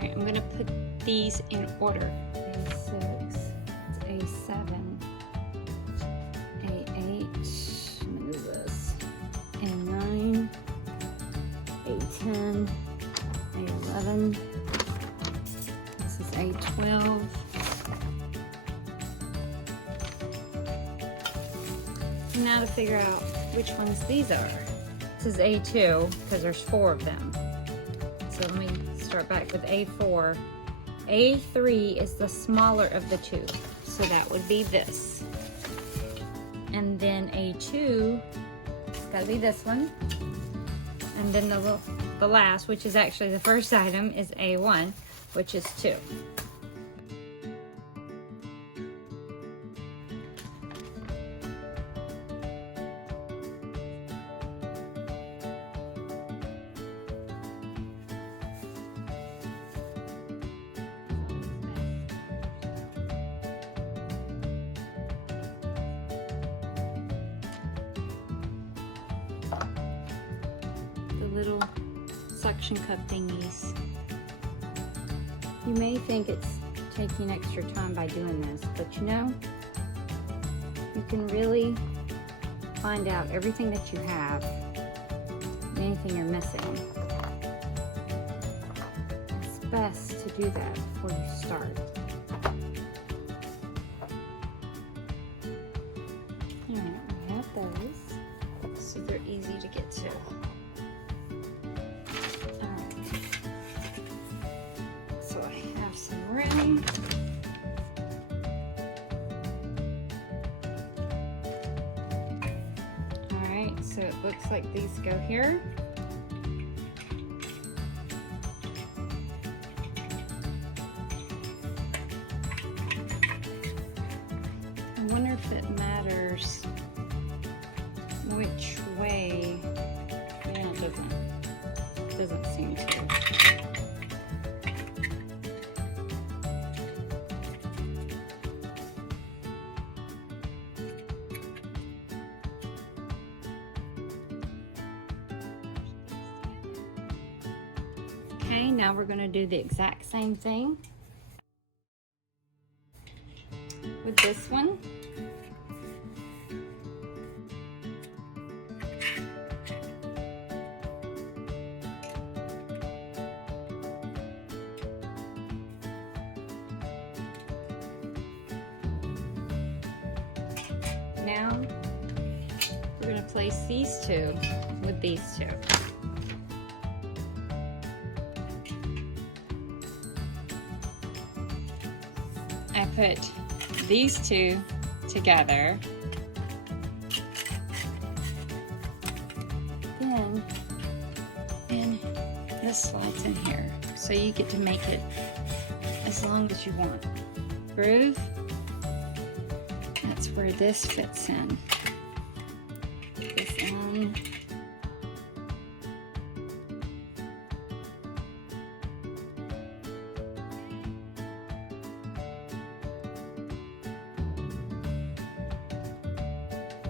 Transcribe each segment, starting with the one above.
Alright, I'm gonna put these in order. A6, A7, A8, move this, A9, A10, A11, this is A12, now to figure out which ones these are. This is A2 because there's 4 of them. So let me start back with A4. A3 is the smaller of the two, so that would be this. And then A2, it's gotta be this one. And then the last, which is actually the first item, is A1, which is 2. Little suction cup thingies. You may think it's taking extra time by doing this, but you know, you can really find out everything that you have and anything you're missing. It's best to do that before you start. Alright, we have those, so they're easy to get to. Alright, so it looks like these go here. I wonder if it matters which way. Yeah, it doesn't. It doesn't seem to. Okay, now we're going to do the exact same thing with this one. Now we're going to place these two with these two. I put these two together, then and this slides in here, so you get to make it as long as you want. Groove, that's where this fits in. Put this in.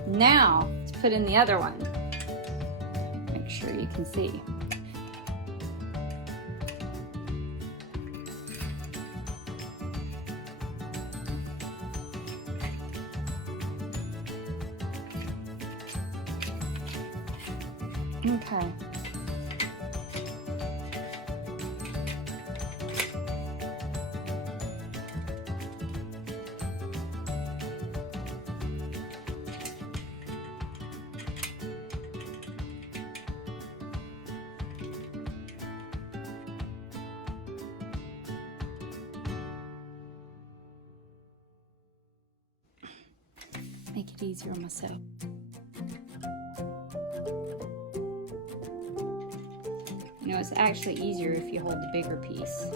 Now, let's put in the other one. Make sure you can see. Okay. Make it easier on myself. You know, it's actually easier if you hold the bigger piece.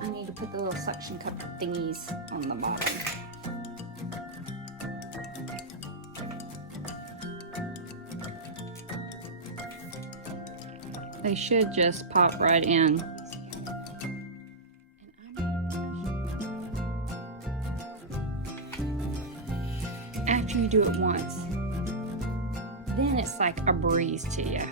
I need to put the little suction cup thingies on the bottom. They should just pop right in. And I'm do it once, then it's like a breeze to you.